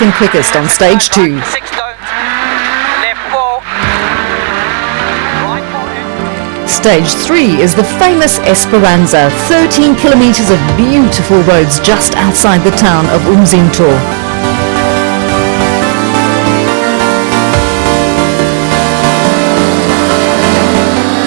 second quickest on stage 2. Stage 3 is the famous Esperanza, 13 kilometers of beautiful roads just outside the town of Umzinto.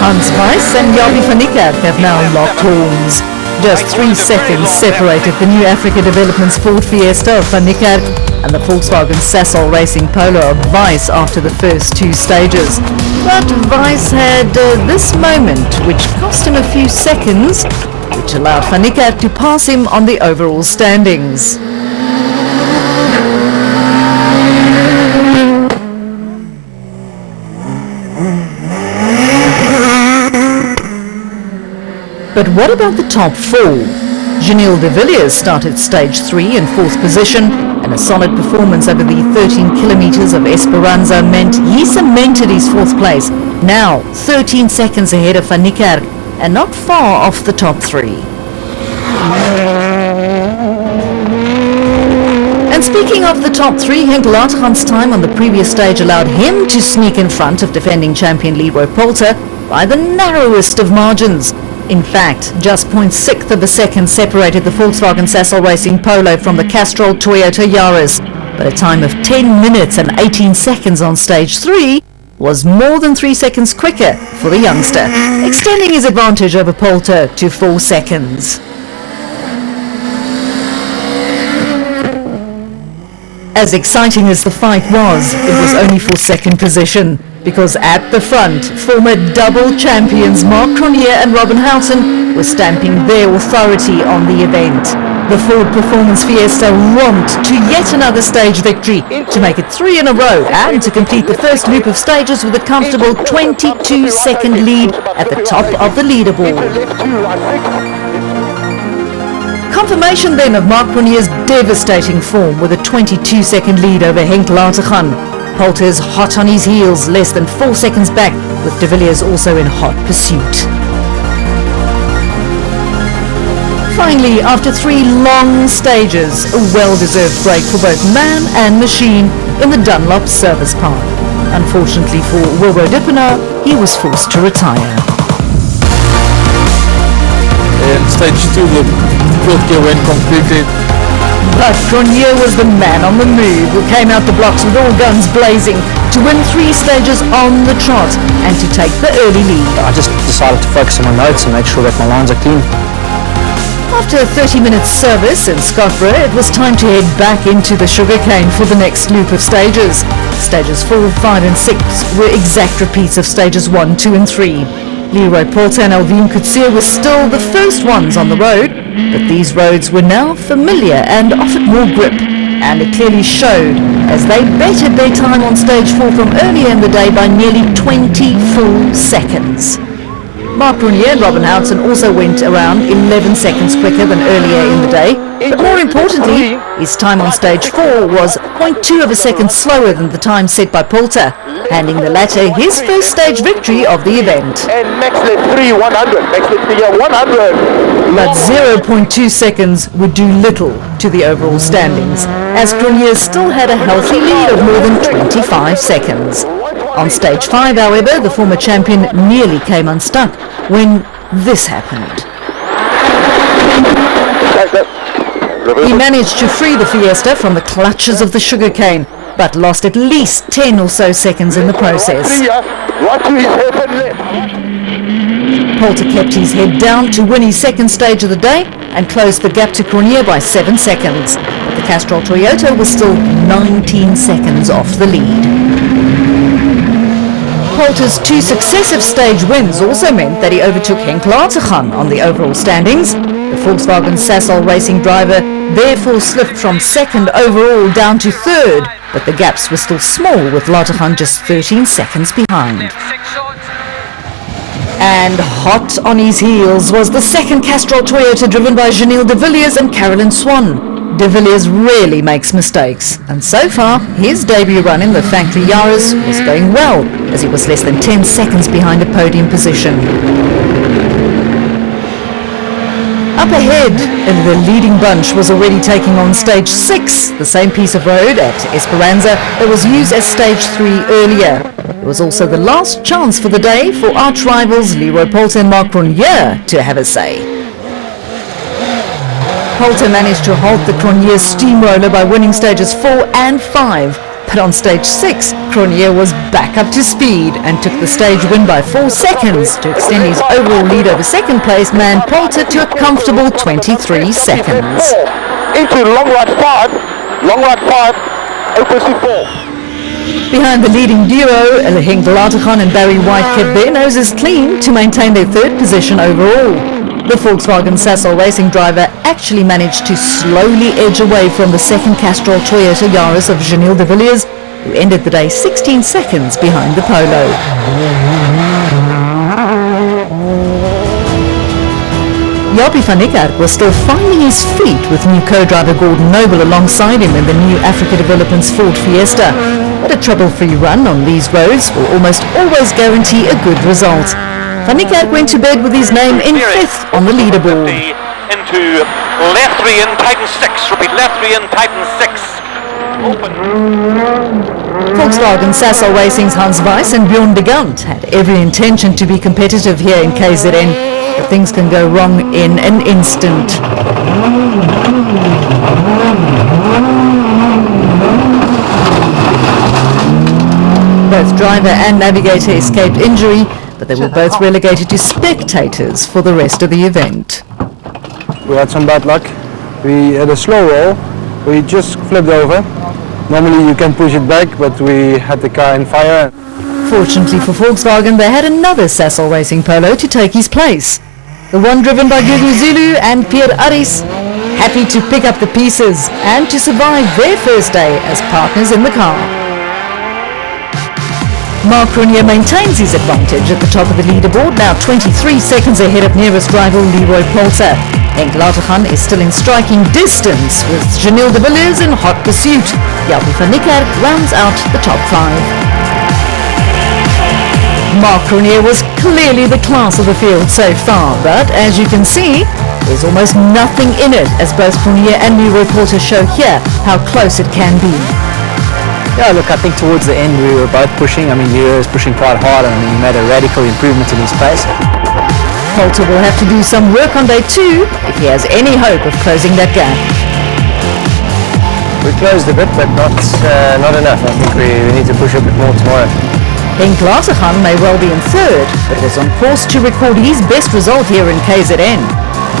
Hans Weiss and Javi van Niekerk have now locked horns. Just 3 seconds separated the New Africa Development's Ford Fiesta of van Niekerk and the Volkswagen Sasol Racing Polo of Weiss after the first 2 stages. But Weiss had this moment which cost him a few seconds, which allowed van Niekerk to pass him on the overall standings. But what about the top 4? Gilles de Villiers started stage 3 in 4th position, and a solid performance over the 13 kilometers of Esperanza meant he cemented his 4th place, now 13 seconds ahead of van Niekerk and not far off the top 3. And speaking of the top 3, Henk Lateghan's time on the previous stage allowed him to sneak in front of defending champion Leroy Poulter by the narrowest of margins. In fact, just 0.6 of a second separated the Volkswagen Sasol Racing Polo from the Castrol Toyota Yaris, but a time of 10 minutes and 18 seconds on stage 3 was more than 3 seconds quicker for the youngster, extending his advantage over Poulter to 4 seconds. As exciting as the fight was, it was only for second position, because at the front, former double champions Marc Cronje and Robin Houghton were stamping their authority on the event. The Ford Performance Fiesta romped to yet another stage victory to make it 3 in a row and to complete the first loop of stages with a comfortable 22-second lead at the top of the leaderboard. Confirmation then of Marc Cronje's devastating form with a 22-second lead over Henk Lateghan. Poulter's hot on his heels, less than 4 seconds back, with de Villiers also in hot pursuit. Finally, after 3 long stages, a well-deserved break for both man and machine in the Dunlop Service Park. Unfortunately for Wilbur Dippenaar, he was forced to retire. In stage 2, the field gear went completely. But Cronje was the man on the move, who came out the blocks with all guns blazing to win 3 stages on the trot and to take the early lead. I just decided to focus on my notes and make sure that my lines are clean. After a 30-minute service in Scottsboro, it was time to head back into the sugarcane for the next loop of stages. Stages 4, 5 and 6 were exact repeats of stages 1, 2 and 3. Leroy Poulter and Alvin Coetzee were still the first ones on the road, but these roads were now familiar and offered more grip, and it clearly showed as they bettered their time on stage 4 from earlier in the day by nearly 20 full seconds. Marc Cronje and Robin Houghton also went around 11 seconds quicker than earlier in the day, but more importantly, his time on stage 4 was 0.2 of a second slower than the time set by Poulter, handing the latter his first stage victory of the event. And next lap 3, 100. Next lap 3, 100. But 0.2 seconds would do little to the overall standings, as Cronje still had a healthy lead of more than 25 seconds. On stage 5, however, the former champion nearly came unstuck when this happened. He managed to free the Fiesta from the clutches of the sugarcane, but lost at least 10 or so seconds in the process. Poulter kept his head down to win his second stage of the day and closed the gap to Cronje by 7 seconds. But the Castrol Toyota was still 19 seconds off the lead. Poulter's 2 successive stage wins also meant that he overtook Henk Lateghan on the overall standings. The Volkswagen Sasol racing driver therefore slipped from 2nd overall down to 3rd, but the gaps were still small, with Lateghan just 13 seconds behind. And hot on his heels was the second Castrol Toyota driven by Gilles de Villiers and Carolyn Swan. De Villiers rarely makes mistakes, and so far his debut run in the factory Yaris was going well, as he was less than 10 seconds behind a podium position. Up ahead, the leading bunch was already taking on stage 6, the same piece of road at Esperanza that was used as stage 3 earlier. It was also the last chance for the day for arch rivals Leroy Poulter and Mark Cronje to have a say. Poulter managed to halt the Cronje steamroller by winning stages 4 and 5. But on stage 6, Cronje was back up to speed and took the stage win by 4 seconds to extend his overall lead over second place man Poulter to a comfortable 23 seconds. Into long right 5, opposite 4. Behind the leading duo, Henk Latergan and Barry White kept their noses clean to maintain their third position overall. The Volkswagen Sasol racing driver actually managed to slowly edge away from the second Castrol Toyota Yaris of Janelle de Villiers, who ended the day 16 seconds behind the Polo. Jaapie van Niekerk was still finding his feet with new co-driver Gordon Noble alongside him in the new Africa Developments Ford Fiesta. But a trouble-free run on these roads will almost always guarantee a good result. Van Niekerk went to bed with his name in 5th on the leaderboard. Into left 3 in, tighten 6. Repeat, left 3 in, tighten 6. Open. Volkswagen Sasol Racing's Hans Weiss and Bjorn de Gant had every intention to be competitive here in KZN, but things can go wrong in an instant. Both driver and navigator escaped injury, but they were both relegated to spectators for the rest of the event. We had some bad luck. We had a slow roll. We just flipped over. Normally you can push it back, but we had the car in fire. Fortunately for Volkswagen, they had another Sasol Racing Polo to take his place. The one driven by Gugu Zulu and Pierre Aris, happy to pick up the pieces and to survive their first day as partners in the car. Mark Cronje maintains his advantage at the top of the leaderboard, now 23 seconds ahead of nearest rival Leroy Poulter. Henk Latergan is still in striking distance with Janelle de Villiers in hot pursuit. Jaapie van Niekerk rounds out the top 5. Mark Cronje was clearly the class of the field so far, but as you can see, there's almost nothing in it as both Cronje and Leroy Poulter show here how close it can be. Yeah, look, I think towards the end we were both pushing. I mean, Leroy was pushing quite hard and he made a radical improvement in his pace. Poulter will have to do some work on day 2 if he has any hope of closing that gap. We closed a bit, but not enough. I think we need to push a bit more tomorrow. Henk Latergan may well be in 3rd, but is on course to record his best result here in KZN.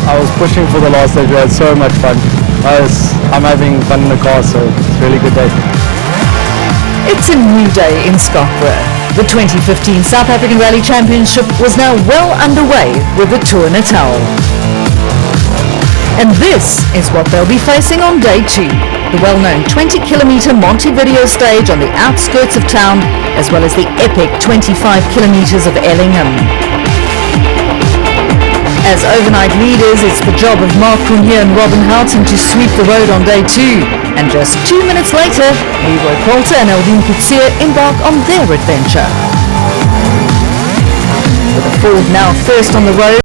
I was pushing for the last stage. We had so much fun. I'm having fun in the car, so it's a really good day. It's a new day in Scotland. The 2015 South African Rally Championship was now well underway with the Tour Natal. And this is what they'll be facing on day 2. The well-known 20-kilometre Montevideo stage on the outskirts of town, as well as the epic 25 kilometres of Ellingham. As overnight leaders, it's the job of Mark Cronje and Robin Houghton to sweep the road on day 2. And just 2 minutes later, Leroy Poulter and Eldin Coetzee embark on their adventure. With the Ford now first on the road,